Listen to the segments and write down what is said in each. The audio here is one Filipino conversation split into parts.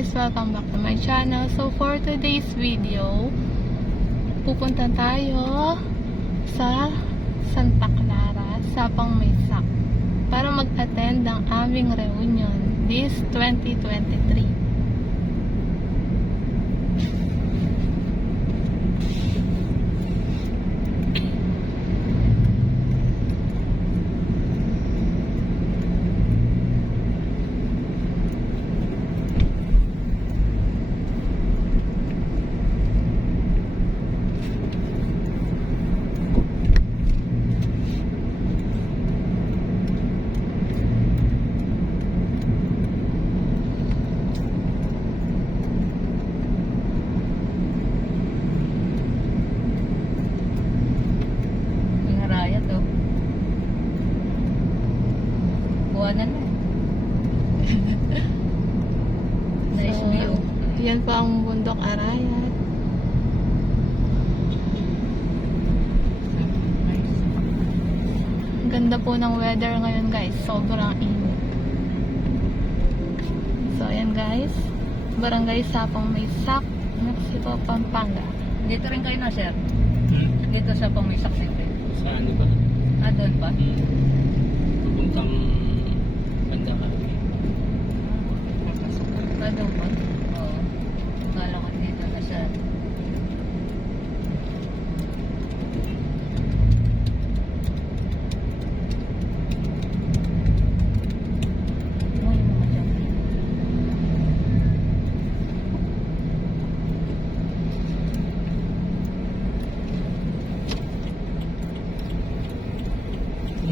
guys, welcome back to my channel. So for today's video, pupunta tayo sa Santa Clara, Sapang Maysak, para mag-attend ng aming reunion this 2023. Nice view. Yan po ang bundok Arayat. Ang ganda po ng weather ngayon guys, sobrang init. So ayan guys, Barangay Sapang Maysak, Mexico, Pampanga. Dito rin kayo na, sir? Dito sa Pangmaysak City. Sa ano ba? Ah, doon pa? Pupuntang banda ka. Ah, doon pa? Oo. Akala ko dito na siya. Uy, mga dyan.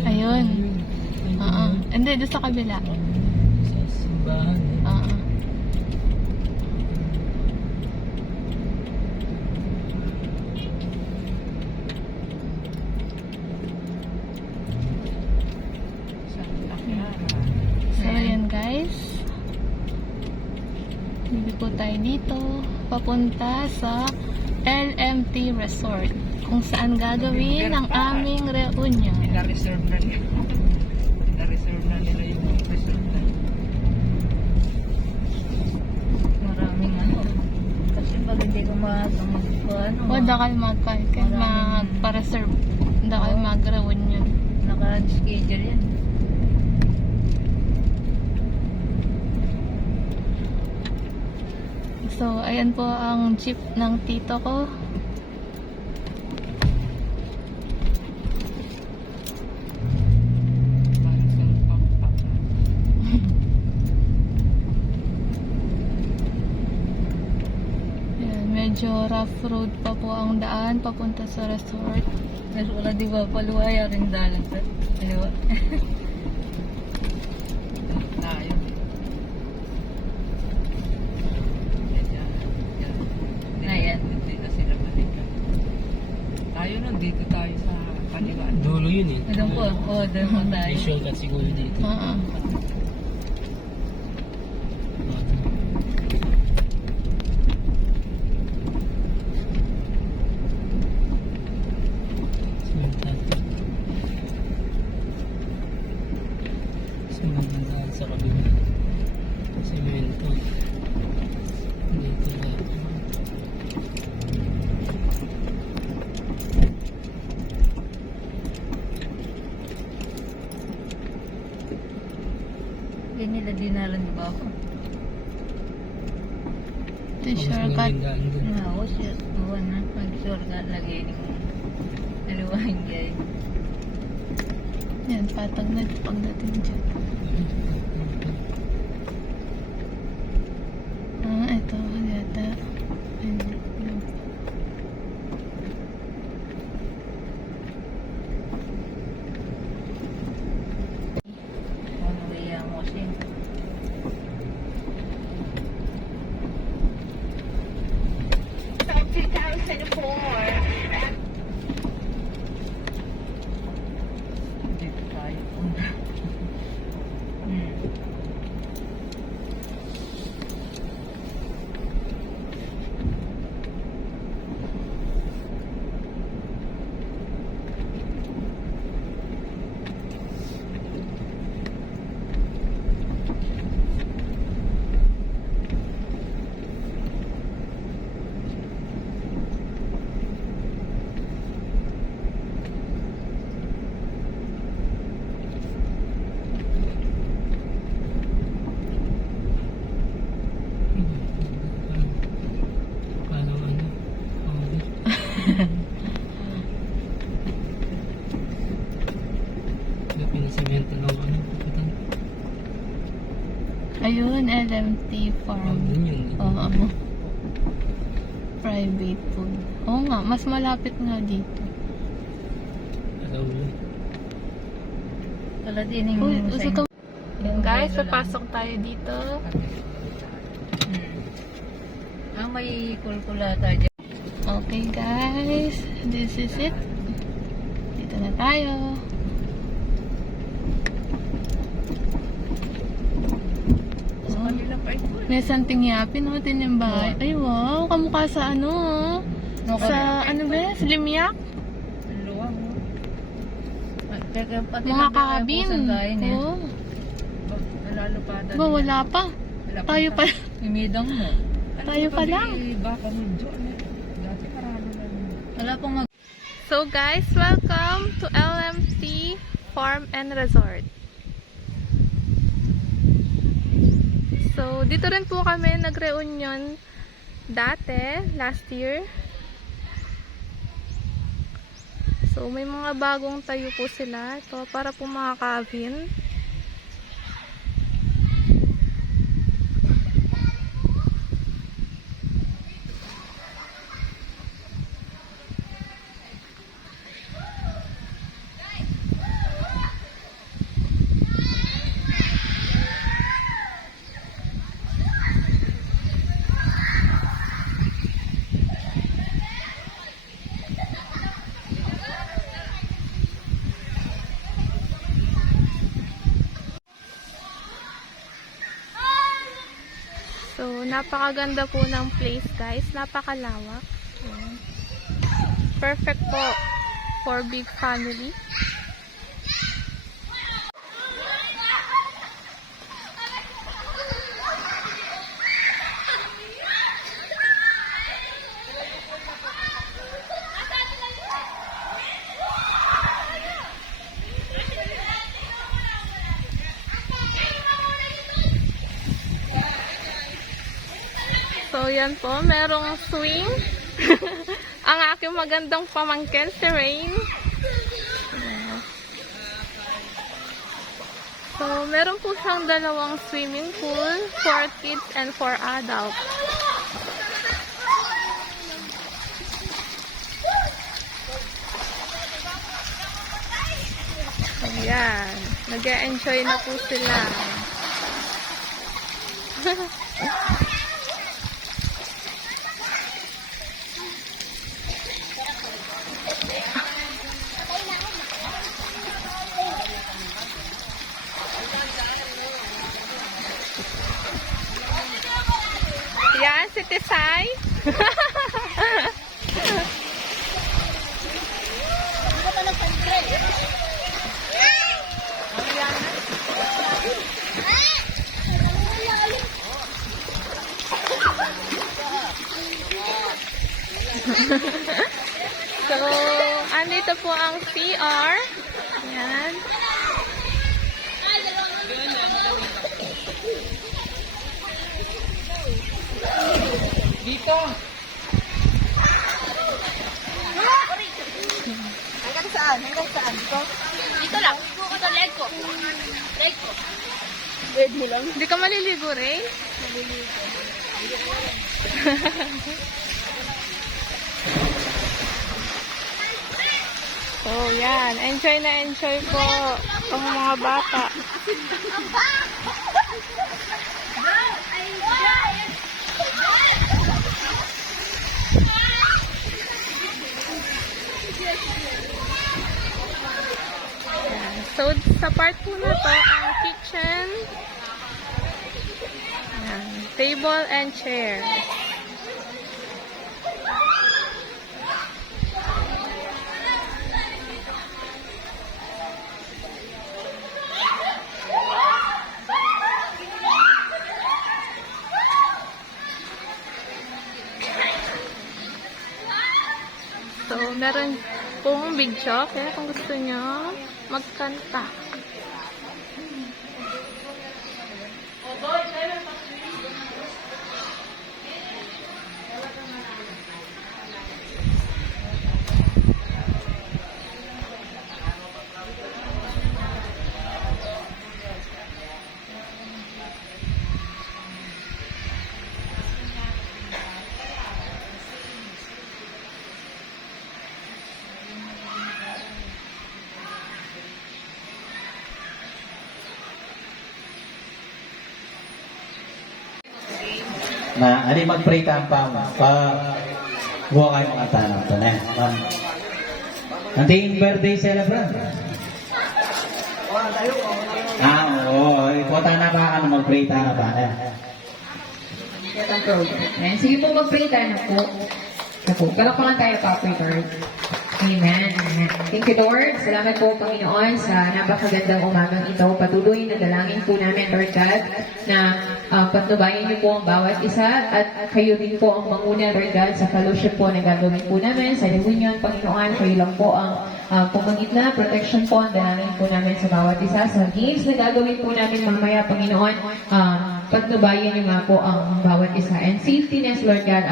Ayun. Hindi, doon sa kabila. Sa simbahan. So, ayan guys. Hindi po tayo dito. Papunta sa LMT Resort, kung saan gagawin ang aming reunion. Pina-reserve na nila. Pina-reserve na nila yung resort na. Maraming ano. Kasi pag hindi ko ano. Wala kayo magpa-reserve. Wala kayo mag-reunion. Naka-schedule yan. So, ayan po ang jeep ng tito ko. Ayan, medyo rough road pa po ang daan papunta sa resort. Mas wala di ba paluwaya rin dalan sa kaliwa. Tayo. Ayan. Dito sila balikan. Tayo nun, dito tayo sa kaliwa. Dulo yun eh. Doon po. Oo, doon po tayo. May shortcut siguro dito. Sa kabila. Semento. Dito na. Yan nila dinalan di ba ako? Ito shortcut. Ako siya. Tuwan na. Mag-shortcut lagi yung naluwahin guys. Yan, patag na pagdating dyan. Ito yata. Ano kaya mo siya? Dito tayo. LMT Farm. Ano yun? Oo. Private pool. Oo nga, mas malapit nga dito. Asaw yun. Wala din yung Uy, sa gusto inyo. to. Yan guys, Yellow lang. papasok tayo dito. May kulkulata dyan. Okay guys, this is it. Dito na tayo. Sa kanila pa ito. May something yapin natin yung bahay. Ay wow, kamukha sa ano. Sa ano ba? Sa Limyak? Ang luwang. Mga cabin. Oo. Nalalo pa Ba, wala pa. Tayo pa. Imidang mo. Tayo pa lang. Baka mo dyan. Dati paralo lang. Wala pong mag... So guys, welcome to LMT Farm and Resort. So, dito rin po kami nag-reunion dati, last year. So, may mga bagong tayo po sila. Ito, para po mga cabin. So, napakaganda po ng place guys. Napakalawak. Ayan. Perfect po for big family. So, yan po. Merong swing. Ang aking magandang pamangkin, si Rain. Ayan. So, meron po siyang dalawang swimming pool for kids and for adults. Ayan. Nag-e-enjoy na po sila. Yan, si Tisay. So, andito po ang CR. Yan. Dito! Hanggang saan? Hanggang saan? Dito lang. Dito, leg ko. Leg ko. Bed mo lang. Hindi ka maliligo, Ray? So, yan. Enjoy na enjoy po ang mga bata. So, sa part po na to, ang kitchen, yan, table and chair. So, meron pong video, kaya kung gusto nyo magkanta. Na ali mag-pray tampang pa buwa kayo mga tanong to na. Nanti birthday celebrant. Oo, ikuta na ba ka na mag-pray na ba na? Ang program. Ayan. Sige po, mag-pray tayo na po. Palakpakan tayo, Papa Lord. Amen. Amen. Thank you, Lord. Salamat po, Panginoon, sa napakagandang umagang ito. Patuloy na dalangin po namin, Lord God, na patnubayan niyo po ang bawat isa at kayo din po ang manguna, Lord God, sa fellowship po na gagawin po namin sa reunion, Panginoon. Kayo lang po ang pumangitna, protection po ang dalangin po namin sa bawat isa. Sa games na gagawin po namin mamaya, Panginoon, patnubayan niyo nga po ang bawat isa. And safetyness, Lord God,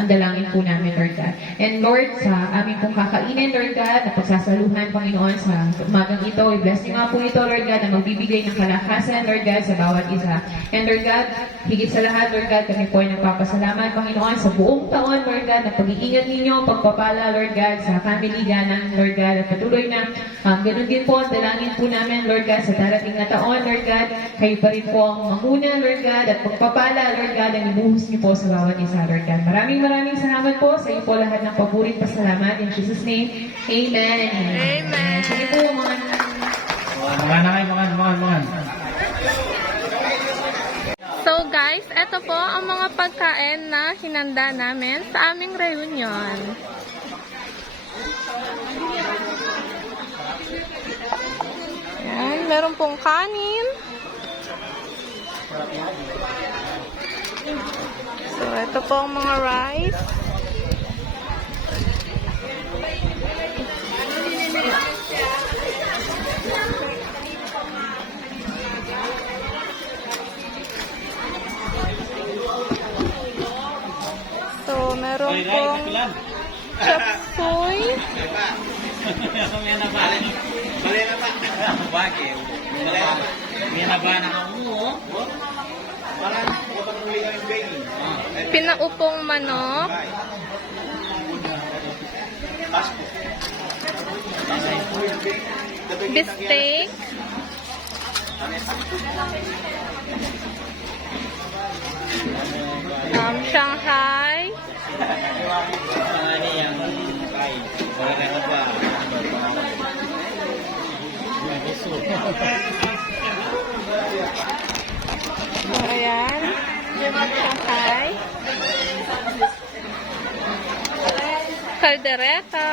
ang dalangin po namin, Lord God. And Lord, sa aming pong kakainin, Lord God, na pagsasaluhan, Panginoon, sa umagang ito, i-bless niyo nga po ito, Lord God, na magbibigay ng kalakasan, Lord God, sa bawat isa. And Lord God, higit sa lahat, Lord God, kami po ay nagpapasalamat, Panginoon, sa buong taon, Lord God, na pag-iingat ninyo, pagpapala, Lord God, sa family ganan, Lord God, at patuloy na ganun din po ang dalangin po namin, Lord God, sa darating na taon, Lord God, kayo pa rin po ang manguna, Lord God, at pagpapala, Lord God, ang ibuhos niyo po sa bawat isa, Lord God. Maraming salamat po sa iyo po lahat ng paburing pasalamat. In Jesus' name, Amen and Amen. Amen. Sige po, mga So guys, eto po ang mga pagkain na hinanda namin sa aming reunion. Yan, meron pong kanin. So, ito po ang mga rice. So, meron pong chop suey. Pinaupong manok. Beefsteak. Shanghai. So, ayan. Shanghai. Caldereta.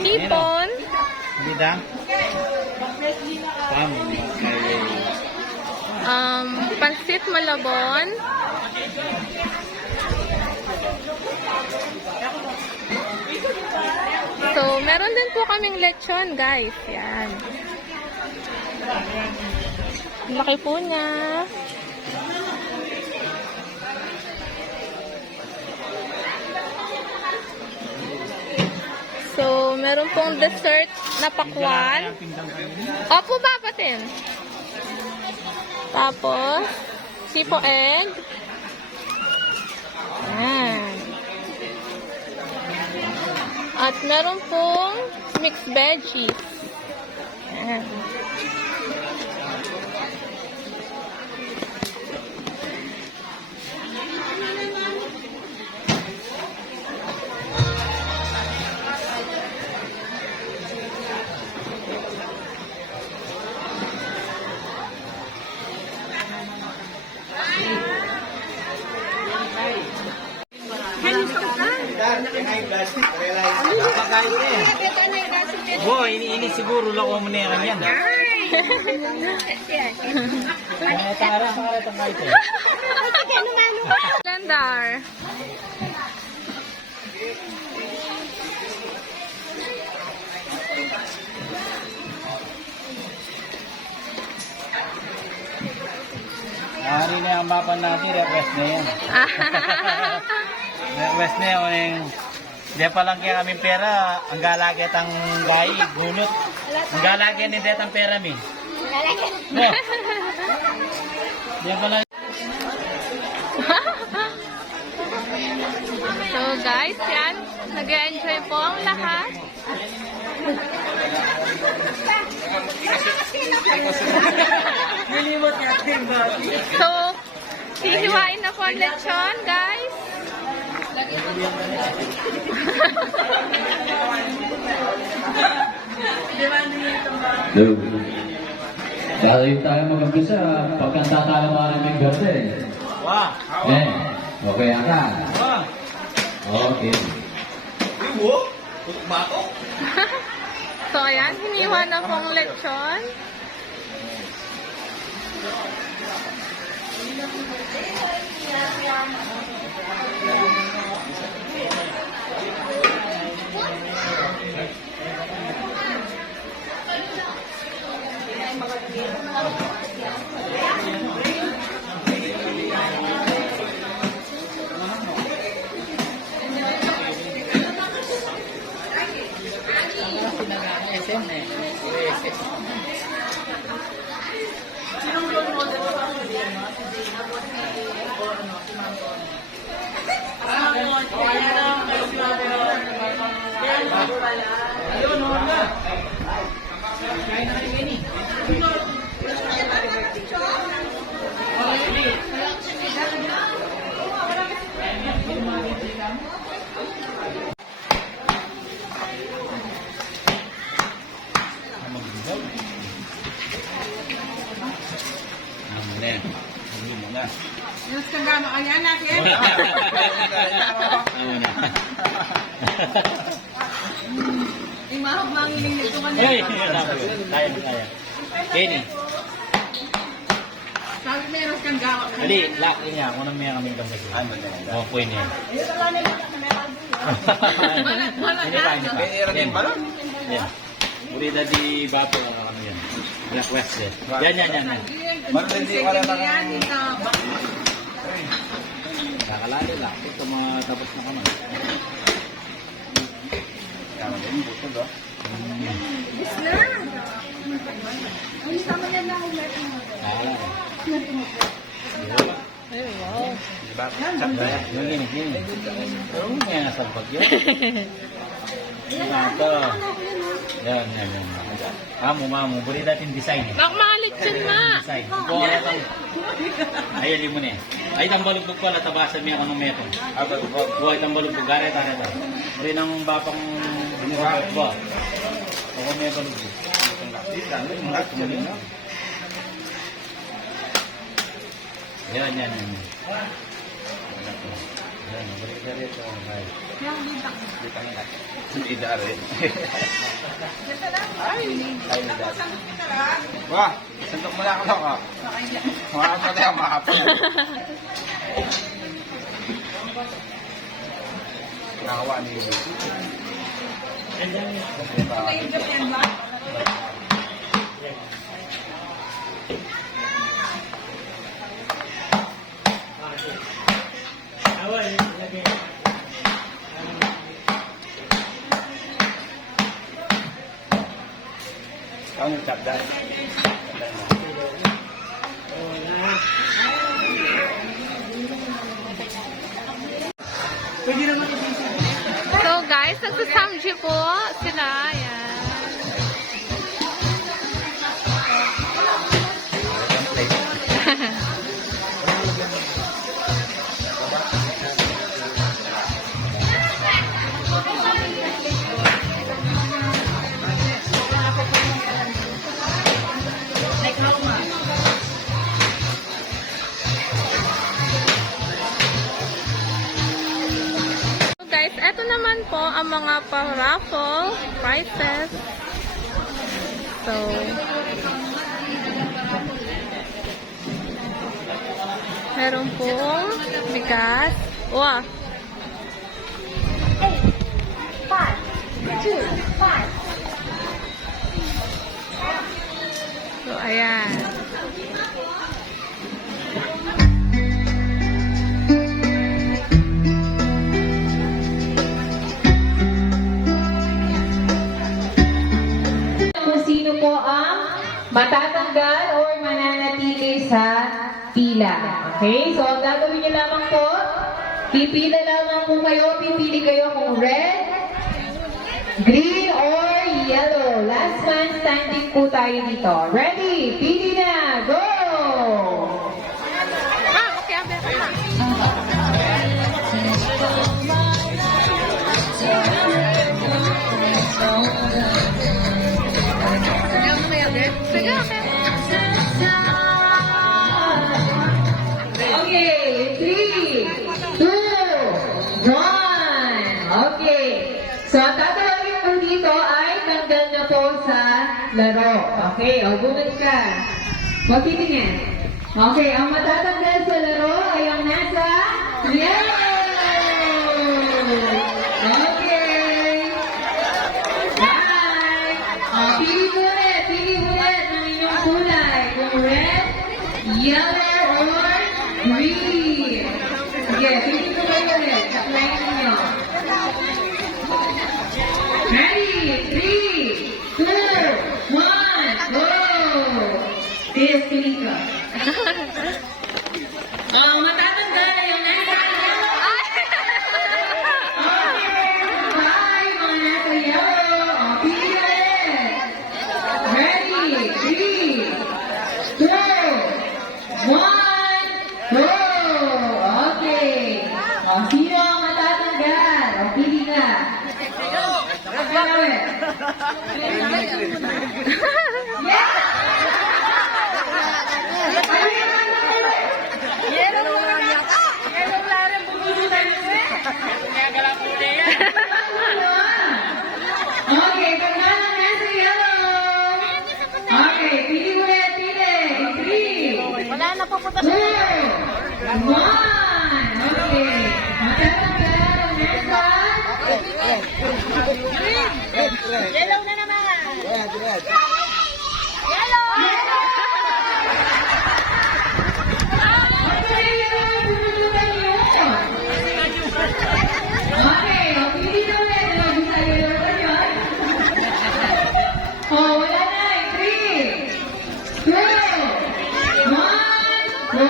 Hipon. Pansit Malabon. So, meron din po kaming lechon, guys. Yan. Laki po niya. So, meron pong dessert na pakwan. Opo, babatin. Tapos, sipo egg. Ayan. At meron pong mixed veggies. Ayan. Bo, ini siguro lang ako maneran yan. Landar. Hari na ang mapan natin, request na yan. Request na yan. Di pa lang kaya kaming pera, ang galagay ang gayi, gunot. Ang galagay ni det ang pera mi. No. Di pa lang. So guys, yan. Nag-enjoy po ang lahat. Nilimot natin ba? So, hihiwain na po ang lechon, guys. Hello. Dahil tayo mag-umpisa, pagkanta tayo maraming berde. Wah! Eh, okay ka? Wah! Okay. So, ayan, hiniwa na po ang lechon. Yung skandalo, ayan natin. Yung mahag-mangiling nito kanina. Hey! Kaya. Kenny. Sabi meron kang gawa. Dali, laki niya. Kung nang may kami kasi. Oh, pwede niya. Hindi pa, hindi pa. Yan. Yan. Burida di Bapo. Ano yan? Black West eh. Yan. Hindi ka lang Kakalali lang. Ito mga tapos na kami. Kaya din, buto ba? Ay, sama niya na ako meron mo. Ay, wow. Diba? Yung gini. Pero may nasa bagyo. Ito. Yan. Mamu. Buri datin design eh. Bak mga lechon, ma. Design. Kung ano itong... Ay, alim mo na eh. Ay, itang balugbog pala. Tabasan mo yung anong metong. Buhay, itang balugbog. Gare. Buri ng bapang binurot ba? Ako may balugbog. Yan. Yan, balik-balik ito. Hindi dari. Wah, sentuk mo lang ako ka. Mga pati ang makapal. Nakawa ni Ibo. Kamu capda. So guys, nagsasamji po sila. Ayan. Guys, eto naman po ang mga pa-raffle prizes. So, meron pong bigas. Wow! 2, 5. So, ayan. Kung sino po ang matatanggal or mananatili sa pila. Okay? So, ang gagawin niyo lamang po, pipila lamang po kayo, pipili kayo kung red, green, or standing po tayo dito. Ready? Pili na! Go! Okay, 3, 2, 1. Okay. So, ang tatawagin po dito ay tanggal na po sa laro. Okay, o bumalik ka. Huwag titingin. Okay, ang matatanggal sa laro ay ang nasa yellow. Okay. Bye. Pili ulit ng inyong kulay. Kung red, yellow, or green. Sige, pili ko kayo ulit. Saklayin ninyo. Ready? 3, 2, 1, go! Pili ka. Matatanggal na yung nasa yellow. Okay, bye, mga nasa yellow. Pili ulit. Ready? 3, 2, 1, go! Okay. Sino ang matatanggal? Pili ka. Gawin. Yeah! Okay, pagkalang nasa yellow. Okay, pili ulit, pili. 3, Wala na pupunta 2, 1. Okay. Matatanggal ang nasa Yellow na naman. Yellow! Okay, pili na ulit. Bisa yellow ba yun? Oh, wala na. 3, 2, 1, go!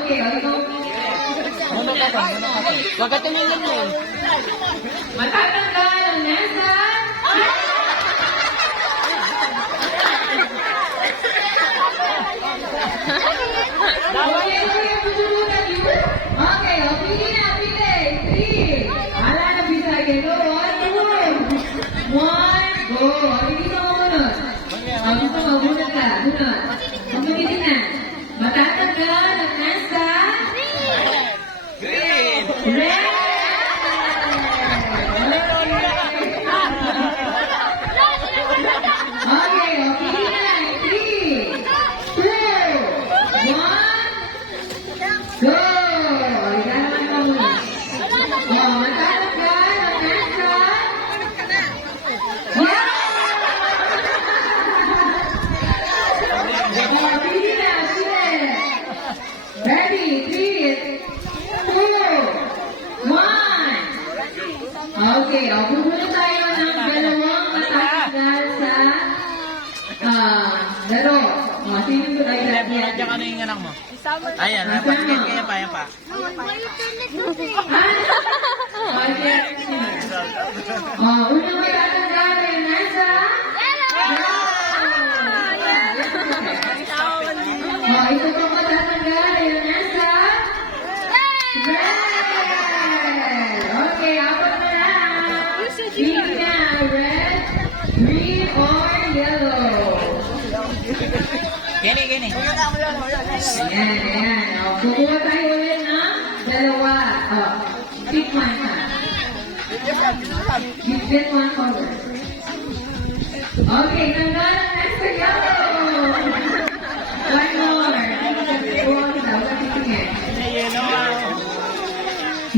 Okay, go. Wag ka tumingin mo. Matatanggal ang nasa okay, pili na, pili. 3. Wala na bisa yellow. 1, 2, 1, go. Pili ka mamunod. Gusto mo, bunod ka. Bunod. Ang pagkitinan. Matatanggal ang nasa red. Okay, pili na. 3, 2, 1, go! Ika naman ka muna. Matatanggal ang nasa pili na, pili. Ready? 3, 2, 1. Okay, pupunta tayo ng dalawang matatanggal sa laro. Sino ko tayo lagi? Diyan ka na yung anak mo. Ayan, kaya pa. Unang matatanggal ay nasa ito pang matatanggal ay nasa red. Okay, apat na lang. Pili na, red, green, or yellow. Gini. Ayan. Kukuha tayo ulit ng dalawa. Pick one ka. Get one color. Okay, tanggal ang nasa yellow. One more. Kuha kita. Huwag titingin.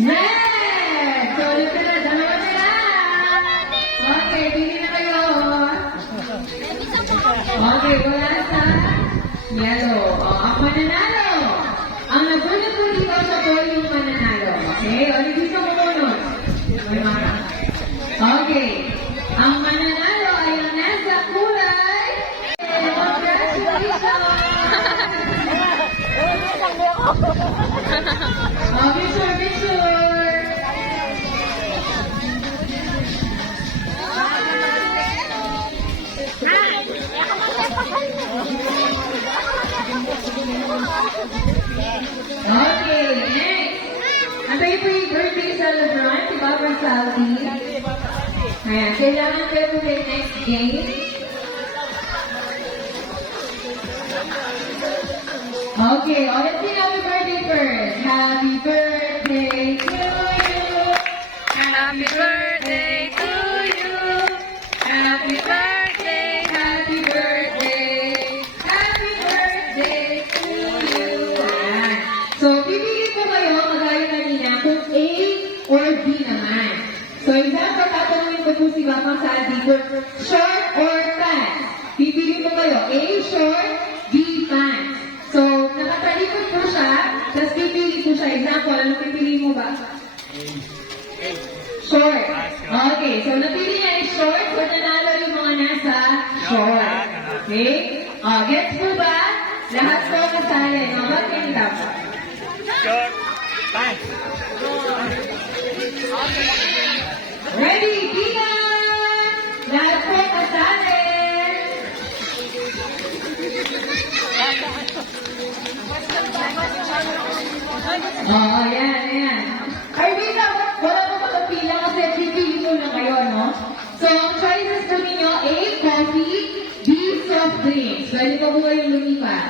Red! So, ulit na. Dalawa na lang. Okay, pili na kayo. Okay, wala sa yellow. Ang mananalo. Ang nabunod po dito sa po yung mananalo. Okay? O, hindi ka kumunod. May maka. Okay. Ang mananalo ay ang nasa kulay. Congratulations! Be sure. Okay, next. Antay po yung birthday celebrant, si Papa Salty. Ayan, kailangan kayo po yung next game. Okay, let's sing happy birthday first. Happy birthday to you. Happy birthday to you. Happy birthday, happy birthday. Happy birthday to you. Ayan. So, pipili po kayo, magaya kanina, kung A or B naman. So, example, tatanungin ko po si Papa Sandy kung short or pants. Pipili po kayo, A, short, B, pants. So, nakatalikod po siya, tapos pipili po siya. Example, ano pipili mo ba? Short. Okay, so napili niya is short, so nanalo yung mga nasa short. Okay? Gets po ba? Lahat po kasali. Mga kenda po. Short. Pants. Ready? Bigan! Lahat po kasali. Ayan. Ay, wait lang. Wala po pagpapila kasi pipili ko na kayo, no? So, ang choices po ninyo, A, coffee, B, soft drinks. Pwede pa po kayong lumipat.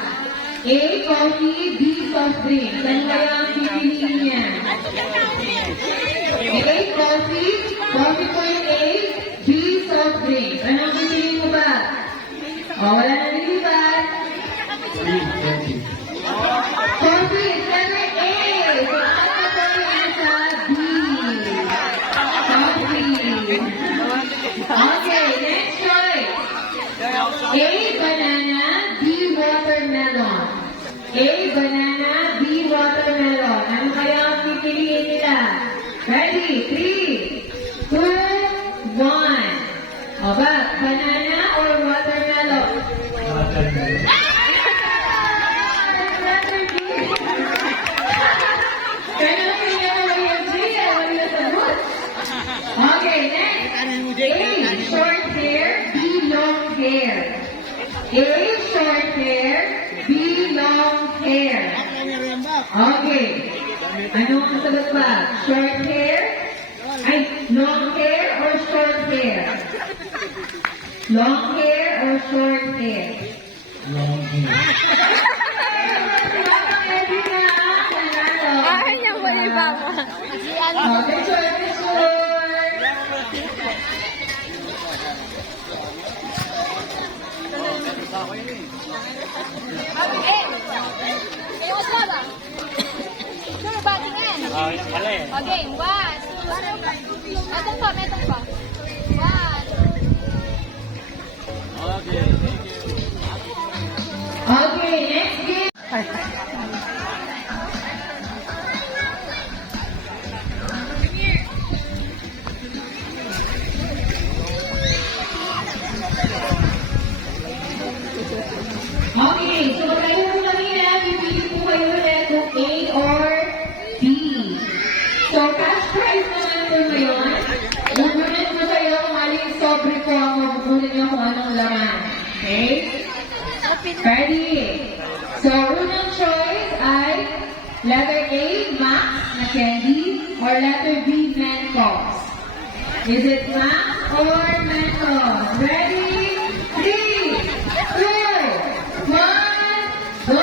A, coffee, B, soft drinks. Ano kaya ang pipiliin niya? A, coffee, coffee po yung A, B, soft drinks. Ano ang pipiliin mo ba? Wala na lilipat. Coffee is letter A. So, ano po yung nasa B? Coffee. Okay, next choice. A, banana, B, watermelon. A, banana, B, watermelon. Ano kaya ang pipiliin nila? Ready? 3, 2, 1. Ba, banana or watermelon? Letter B. Kaya naman yung yung B, wala na sagot. Okay, next. A, short hair, B, long hair. A, short hair, B, long hair. Okay. Ano ang sagot ba? Short hair? Ay, long hair or short hair? Long hair or short hair? Long hair. Ay, niya mo yung baba. Okay, sure. What's up? Sure, batting in. Wala eh. Okay, 1, 2, 3. Metong pa. 1. Okay, thank you. Okay, next game. Okay, so kayo po kanina, pipili po kayo ulit kung A or B. So, cash prize naman po ngayon. Bubunin mo kayo kung alin sobre ko ang mabubunin niyo kung anong laman. Okay? Ready? So, unang choice ay letter A, Max na candy, or letter B, Mentos. Is it Max or Mentos? Ready? 3, 2, 1, go!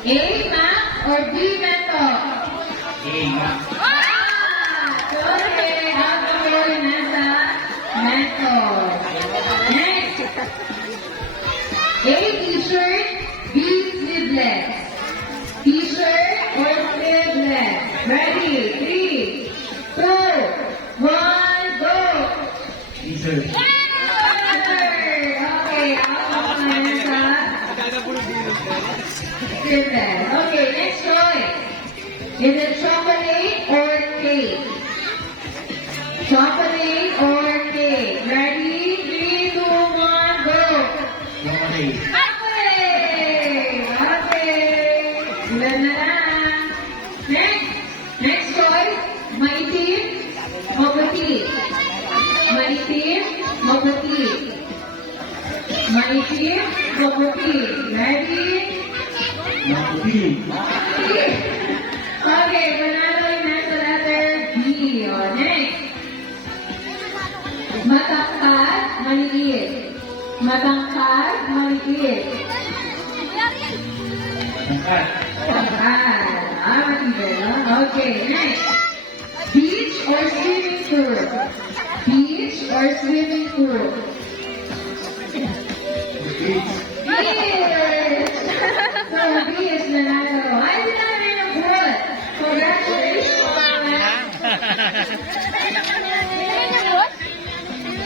A, Max or B, Mentos? Okay, ang number nasa Mentos. Next. A, t-shirt, B, sleeveless. T-shirt or sleeveless. Ready? 3, 2, 1, go! T-shirt. Okay, ako naman sa sleeveless. Okay, next choice. Is it chocolate or cake? Chocolate or cake? Ready? 3, 2, 1, go! Chocolate. Okay! Ilan na lang? Next choice, maitim, maputi. Maitim, maputi. Maitim, maputi. Ready? B. Okay, panalo yung nasa letter B. O, next. Matangkad, maliit. Matangkad, maliit. Tangkad. Tangkad. Matibay, no? Okay, next. Beach or swimming pool? Beach or swimming pool? Beach. Beach! So, beach nanalo. Ay, sinalo rin ang pool. Congratulations!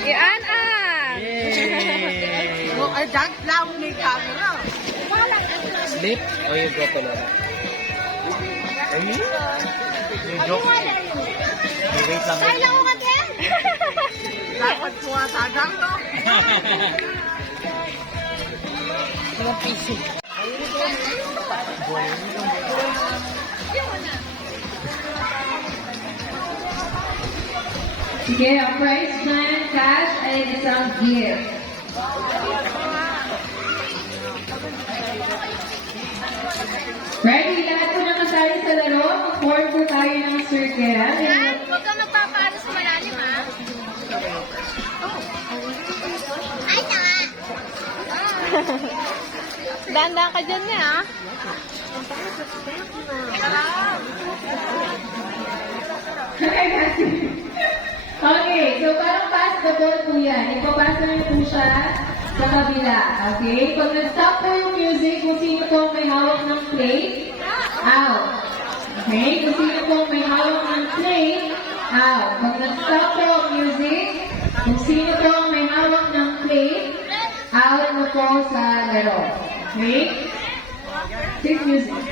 Ian-an! Yay! Ay, dag lang ni camera. Sleep o you go to Lola? Ay? You joke? Wait lang. Kaya ko ka din. Dapat kuha tagang, no? Sige, ang prize plan, cash, ay isang gift. Ready? Lahat po na kasali sa laro. Mag-form po tayo ng circle. Yan, huwag kang magpapaano sa malalim, ha? Ay, tama. Dandan ka dyan niya, ah. Okay, so parang pass the ball po yan. Ipapasa niyo po siya sa kabila. Okay? Pag nag-stop po yung music, kung sino po may hawak ng plate, out. Okay? Kung sino po may hawak ng plate, out. Pag nag-stop po ang music, kung sino po may hawak ng plate, out na po sa laro. Okay? Six music.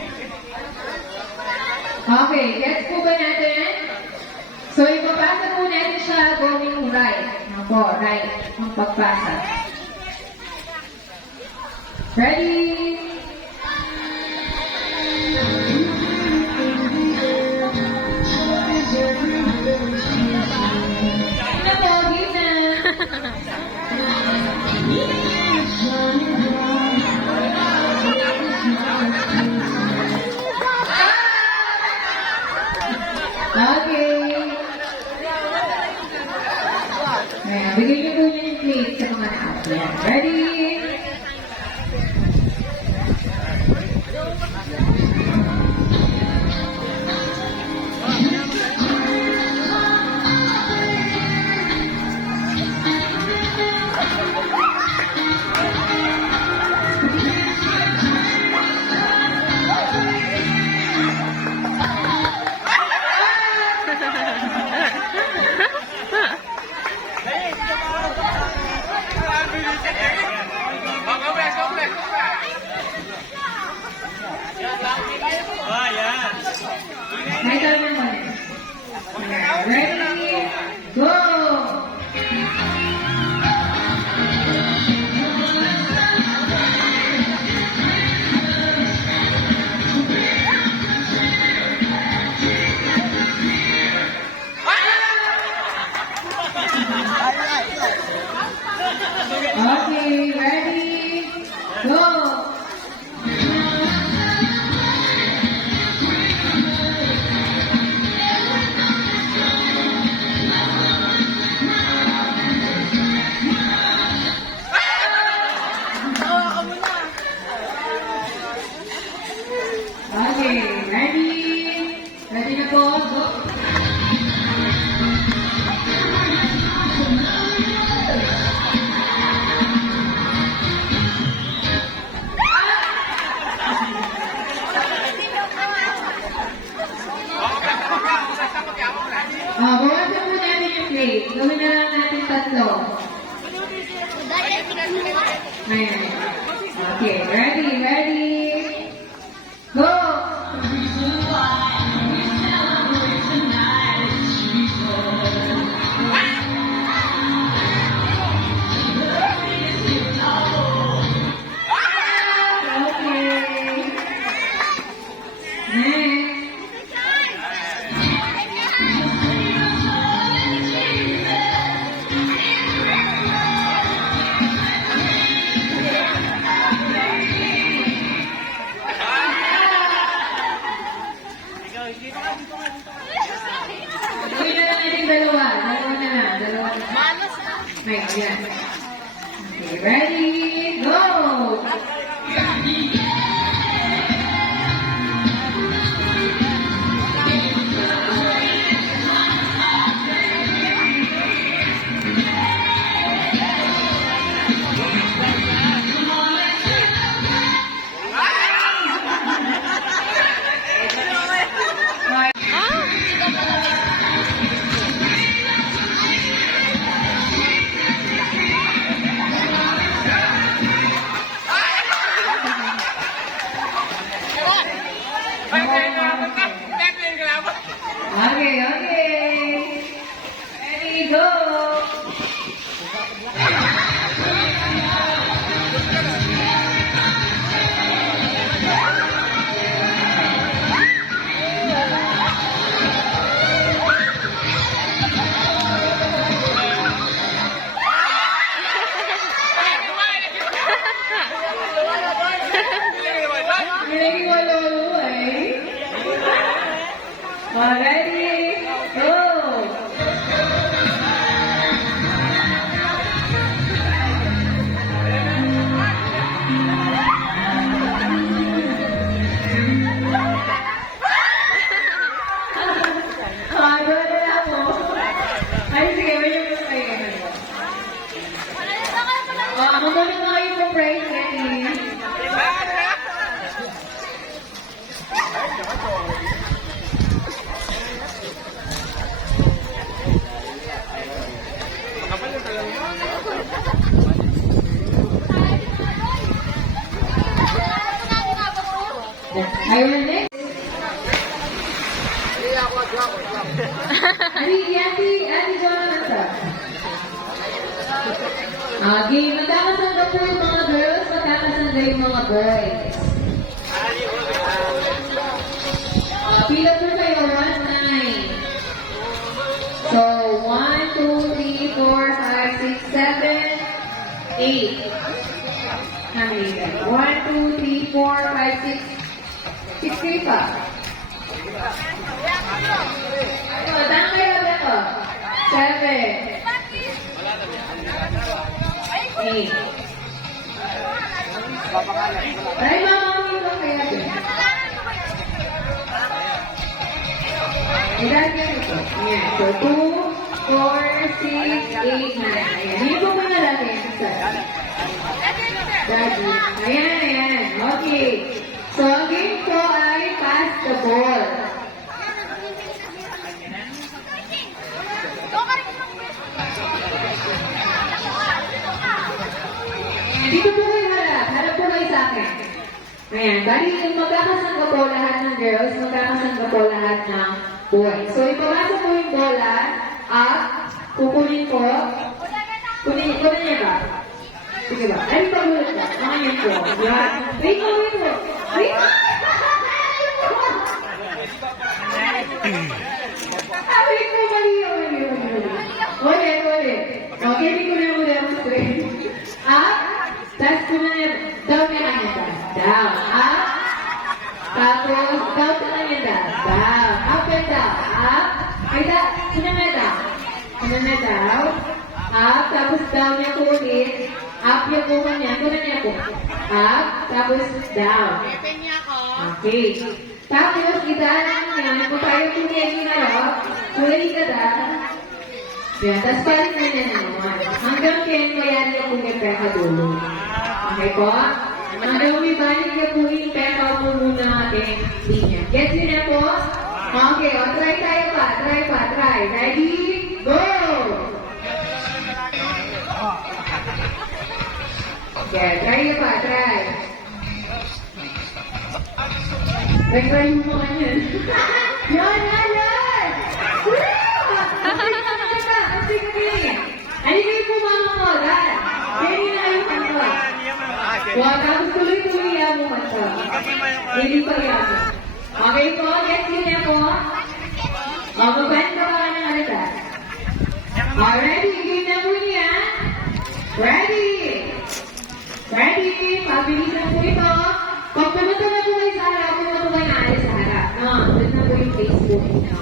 Okay, gets po ba natin? So, ipapasa po natin siya going right. Ako, right. Ang pagpasa. Ready? Ano po, game na. Okay. Ayan, bigyan niyo po niya yung plate sa mga app. Ayan, ready? Ah, yan. May tama mo. Ready? Go! Okay, ready? Go! Okay, ready? Ready na po? Go! Bawasan po namin yung plate. Gawin na lang natin tatlo. Ayan. Okay, ready, ready. Go! Okay. Next. Ready, walo, eh? Ready, go! Doon na lang mo. Ay, sige, may yung gusto kayo. Ako muna na kayo po, praise, ready? Ayun, next. Adi Jonathan. Okay, magkakasanda po yung mga girls, magkakasanda yung mga boys. Pila po kayo, 1-9. So, 1, 2, 3, 4, 5, 6, 7, 8. How many? 1, 2, 3, 4, 5, 6. 6 kayo pa. Tanong kayo ulit ko. 7. 8. Ay, mamamit lang kayo natin. Ilan kayo ito? Ayan. So, 2, 4, 6, 8, 9. Ayan. Hindi po muna natin. Daddy. Ayan. Okay. So, ang game ko ay pass the ball. Dito po kayo harap. Harap po kayo sa akin. Ayan. Bali, magkakasangga po lahat ng girls, magkakasangga po lahat ng boys. So, ipapasok po yung bola at kukunin ko. Kunin niya ba? Sige ba? Ay, pagulot ba? Makayan po. Yan. Wait mo. Wait! Wait mo, mali. Ulit. Okay, hindi ko na muna ang screen. Up. Tapos ko na down ka na niya. Down. Up. Tapos, down ka na niya. Down. Up and down. Up. Ay, down. Down. Up. Tapos down niya po ulit. Up yung buka niya. Kunan niya po. Up. Tapos down. Okay. Tapos, idaanan niya. Kung tayo tumiyagi na rin, kulay ka daan. Yan. Tapos palit na niya naman. Hanggang kayo kaya niya po yung peka dulo. Okay po? Hanggang umibalik niya po yung peka po muna ating linya. Gets niyo na po? Okay. O, try tayo pa. Try. Ready? Go! Okay. Try niyo pa. Try mo mga yan. Yan! Ano kayo po mga moral? Kaya nyo na yung kanta. Wow, tapos tuloy-tuloy yan mo kanta. Hindi pa yan. Okay po, get yun na po. Magbabanda ka ng alita. Ready? Game na po niya. Ready? Pabilisan po ito. Pag pumunta na po kayo sa harap, pumunta po kayo na alis sa harap. Doon na po yung Facebook niyo.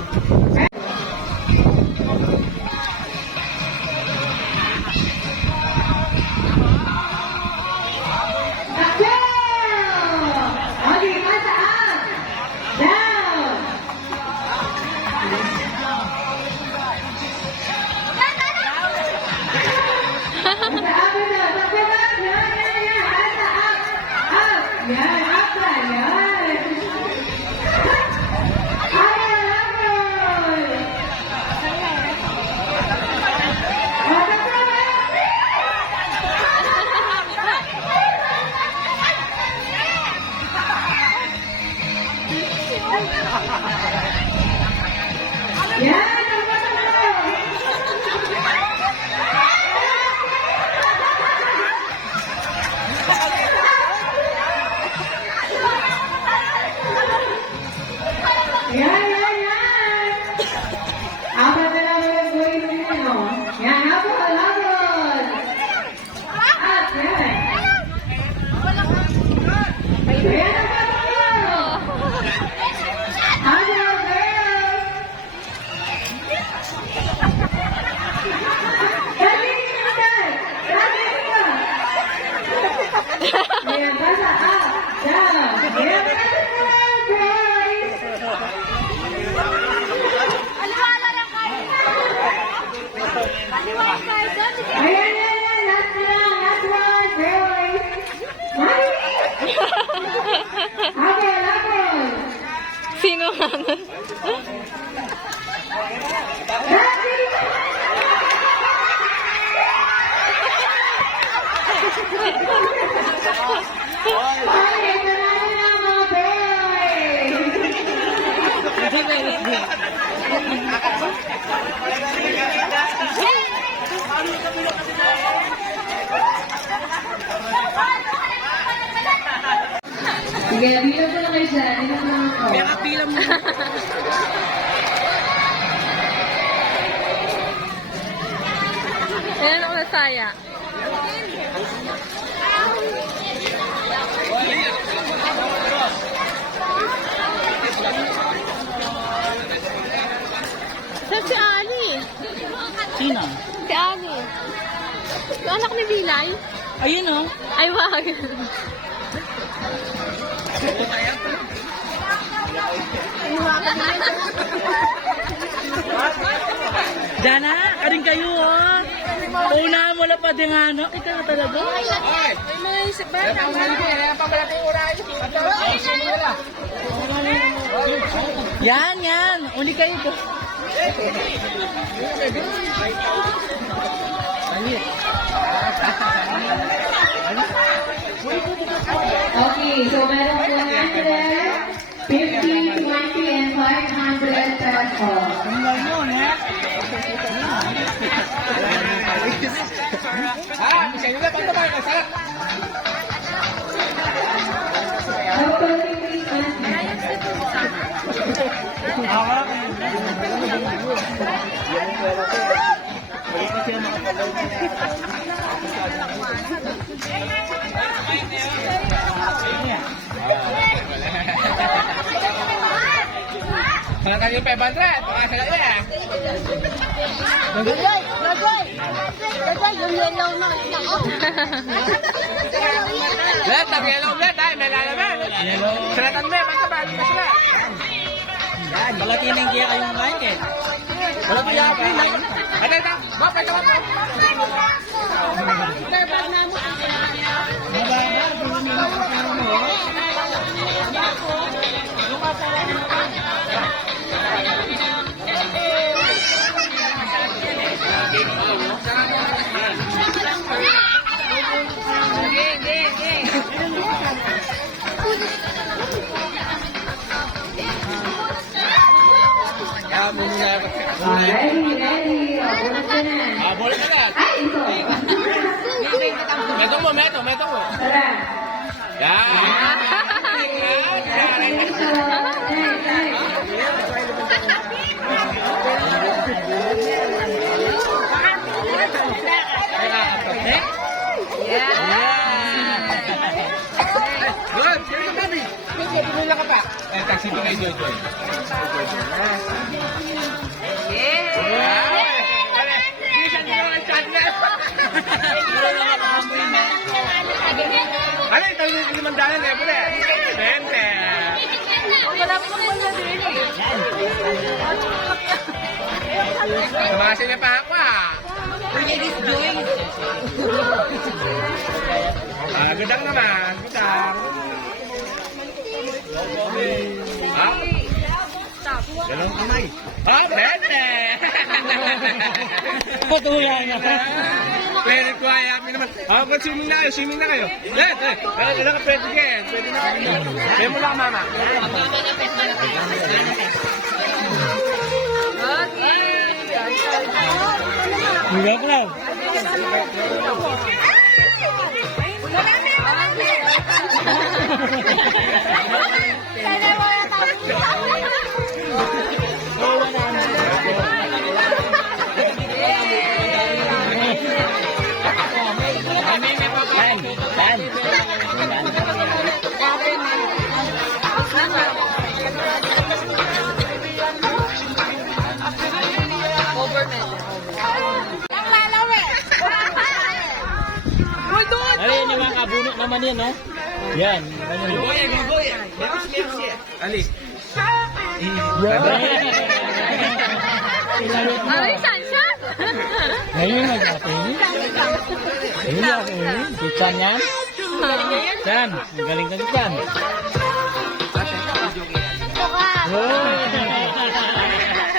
Sige, bilang ko na kayo dyan. Bilang mo ako. Kaya pila mo. Ayan ang masaya. Saan si Ali? Sino? Si Ali. Yung anak ni Bilay? Ayun oh. Ay, wag. Jana, karing kayo oh. Una mo lang pa din ano. Ikaw na talaga. May mga isip ba? Yan, yan. Uli kayo to. Okay, so meron po 100, 50, 20, and 500 pesos. Hopefully, please ask me. Pangkat yung 500. Pakasala niya. Gagay! Gagay! Gagay! Yung yellow na. Let, yellow let. Ay, may lalaman. Salatan mo, pagkabal. Masala. Yan. Palatin kaya kayong kain eh. Wala kaya ako yun. Ano ito? Bakit ka ba? Ready, ready. Abunod ka na. Bola ka na. Ay, ito. Metong mo. Tara. Yan. So, Good. Sino baby? Pumila ka pa. Eh, taxi to kay Joy Joy. Ano ito yung limandalan eh, pula? Sente. Tumasin niya pa ako ah. Gudang naman. Gudang. Ah? Dalawang kamay. Ah, pwede! Patuyan nga. Pwede ko ay amin naman. Ah, ba't swimming na kayo? Let, Pwede na ka pwede yan. Pwede na ka. Pwede mo lang, mama. Hindi ka lang. Ay, ini mga kabunok naman yan, no? Yan. Gugoy. Ali. Ay, saan siya? Ngayon nag-atin. Ayun ako eh. Tutsan yan? Yan. Ang galing ka tutsan.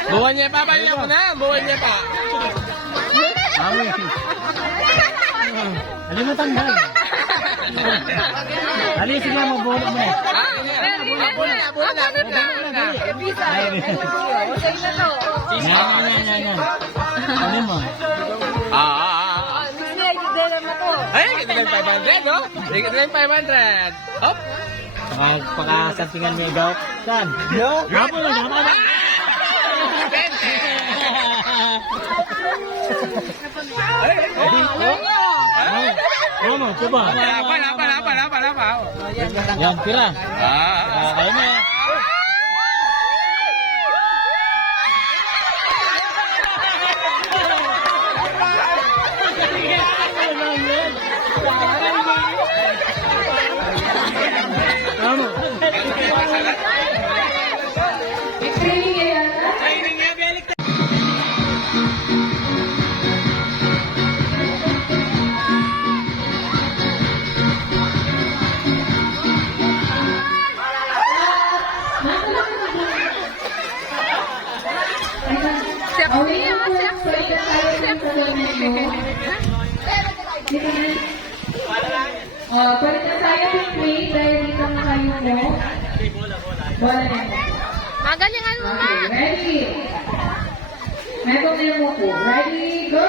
Buwan niya pa. Balik mo na. Buwan niya pa. Ali mo tanggal. Ali, sige mo. Buwan mo na. Buwan na. Yan. Ano mo? Ay, kita lang 500, no? Kita lang 500. Hop. Pagkasantingan niya ikaw. Saan? Yo! Gapo na, gapo na! Mama, coba. Apa? Yang kira. Kayo na. Training ya yata? Palit na tayo ng plate dahil dito na kayo mo. Bola na. Magalingan mo nga. Okay, ready? May pamilya mo po. Ready, go!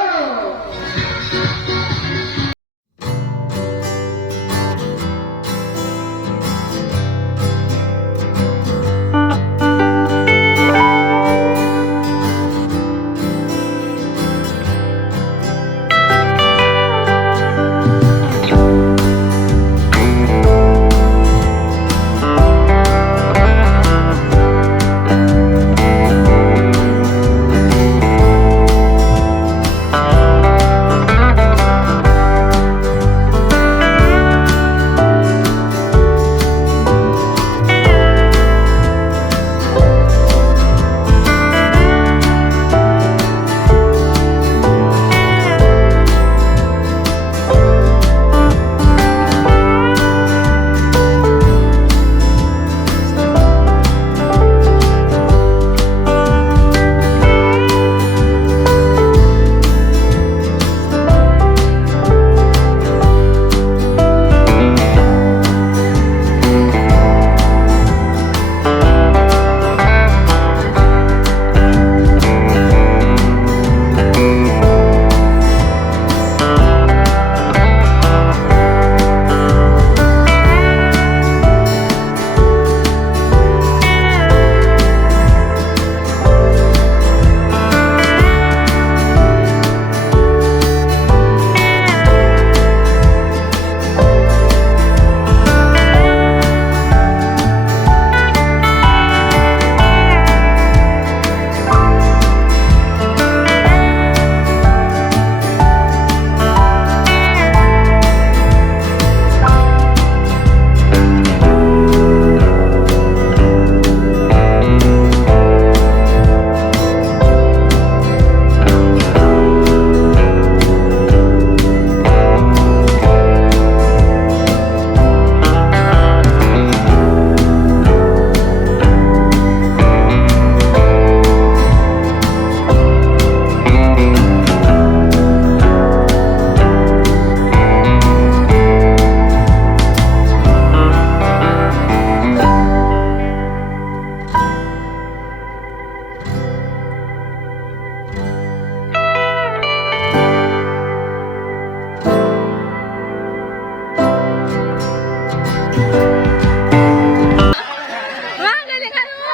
Magalingan mo.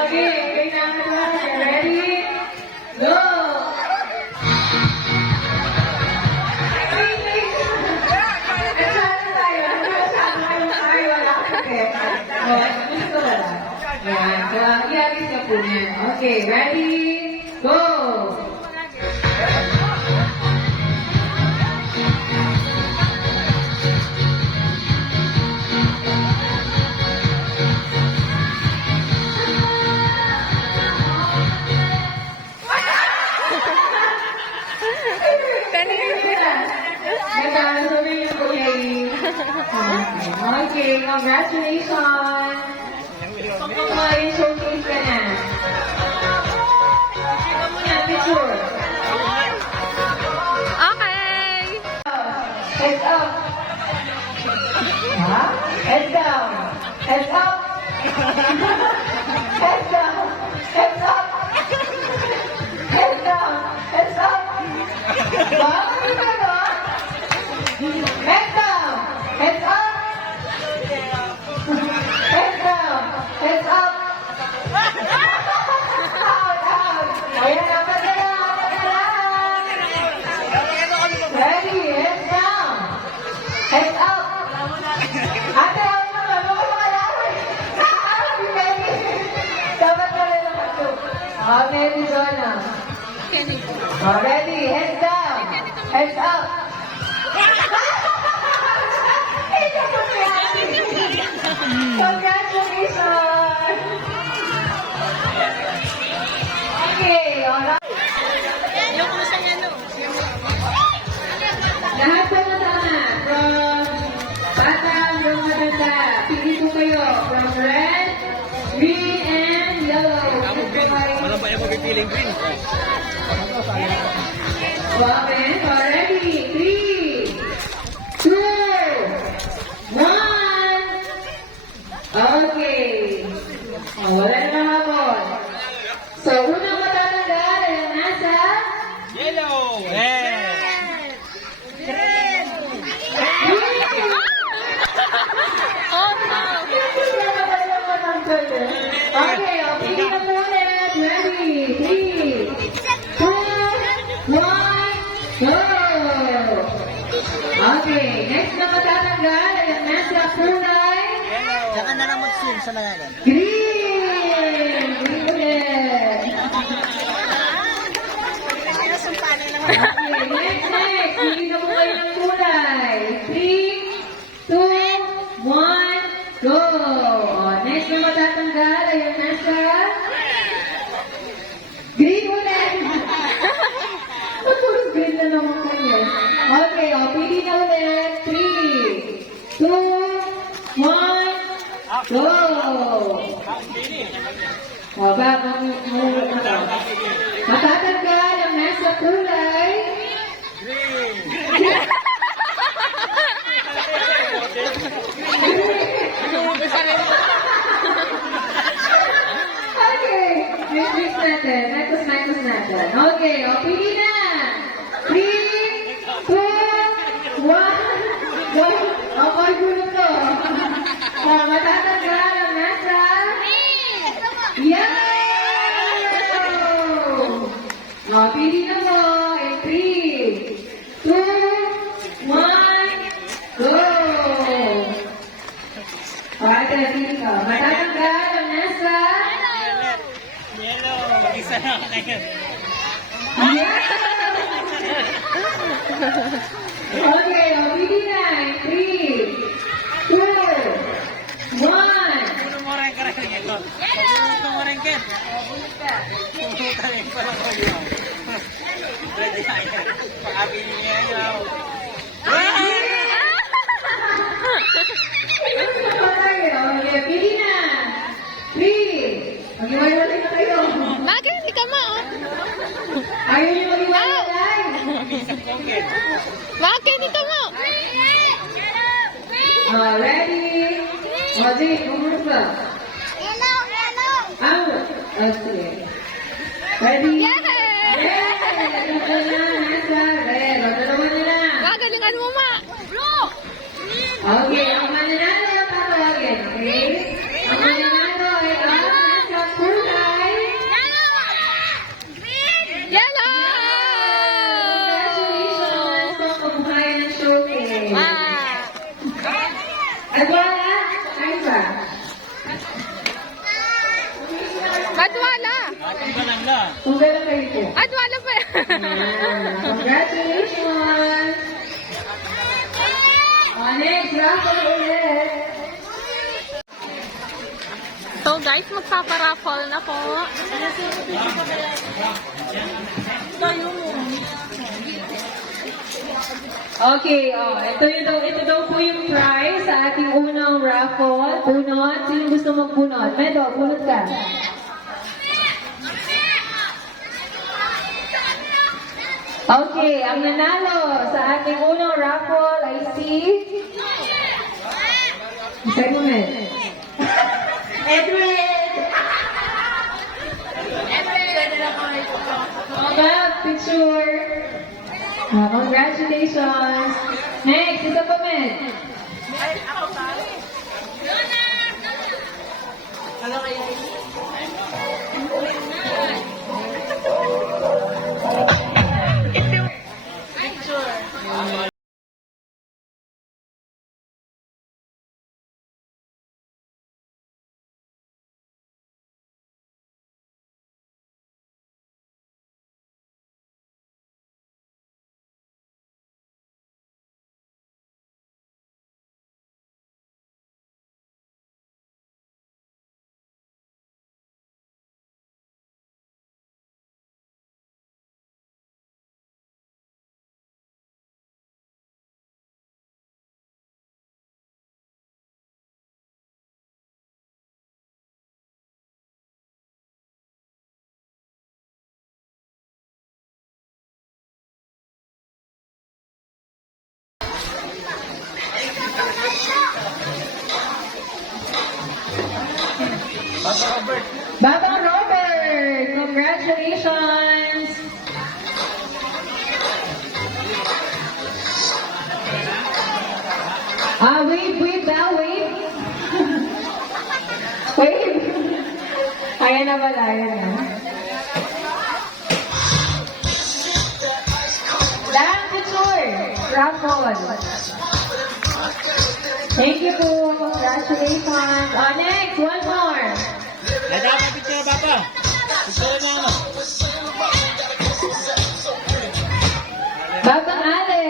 Okay, kailangan mo. Ready? Go! Okay, ready? Go! Okay, congratulations! Kumain showcase ka na. Picture. Okay. Heads up. Huh? Heads down. Heads up. Heads down. Heads up. Heads down. Heads up. Bakit ka ba? Heads down. Heads up. Ate, ako naman, ako makalawin. Dapat ka rin naman ito. Mary Jonah. Ready, heads down. Heads up. Congratulations! Okay, alright. Lahat po na tama. From bata hanggang matanda. Pili po kayo. From red, green, and yellow. Wala pa yung mapipiling green. Open. Ready? 3, 2, 1. Okay. Wala na hapon. So, unang matatanggal ay ang nasa Yellow! Yeah! green. Oh, no. Okay, pili na po ulit. Ready? 3, 2, 1, go! Okay, next na matatanggal ay ang nasa kulay Saka na lang mag-zoom sa nangalan. green! Green ulit. Okay, next. Pili na po kayo ng kulay. 3, 2, 1, go! Next na matatanggal ay ang nasa green ulit. Ba't puro green na naman kayo? Okay, pili na ulit. 3, 2, 1, go! Matatanggal ang nasa kulay. Okay, next natin. Next natin. Okay, pili na. 3, 2, 1, go! Okay, gulo to. Matatanggal ang nasa yellow! Pili na mo. In 3, 2, 1, go! Ate, pili ka. Matatanggal ang nasa Yellow! Isa na ngayon. yellow! Okay, pili na. In 3, 2, 1. Puno mo rin ka rin ito. Puno mo rin ka. Puno ka rin para ko yun. Pwede na yan. Pakabili niya yun. Okay, pili na. 3. Mag-iwalay na kayo. Bakit hindi ka ma? Ayaw niyo mag-iwalay. Bakit hindi ka ma? Ready? Jane, umunod ka. Sige. Ready? Yes! Ito na, nasa red. Dalawa na lang. Gagalingan mo ma. Okay, ang mananalo tatawagin, okay? Ang mananalo ay ang nasa kulay. Yellow! Congratulations sa kabuhayan ng showcase. Ah. At wala, ay ba? Adwala! Atong galang na. Kung gano'n kayo po. Adwala pa yan. Congratulations! Next, raffle ulit. So guys, magpaparaffle na po. Okay, ito daw po yung prize sa ating unang raffle. Bunot. Sino gusto magbunot? Medo, bunot ka. Okay, ang nanalo sa ating unang raffle ay si... Isang moment. Edwin! Picture. Congratulations. Next, isa pa men. Ano kayo? Babang Robert! Congratulations! Wait, wait. Wait. Ayan na pala, ayan na. Lang, picture! Raffle. Thank you po. Congratulations. Next, one more. Dada, picture Papa. Picture mo ano. Babang Alex.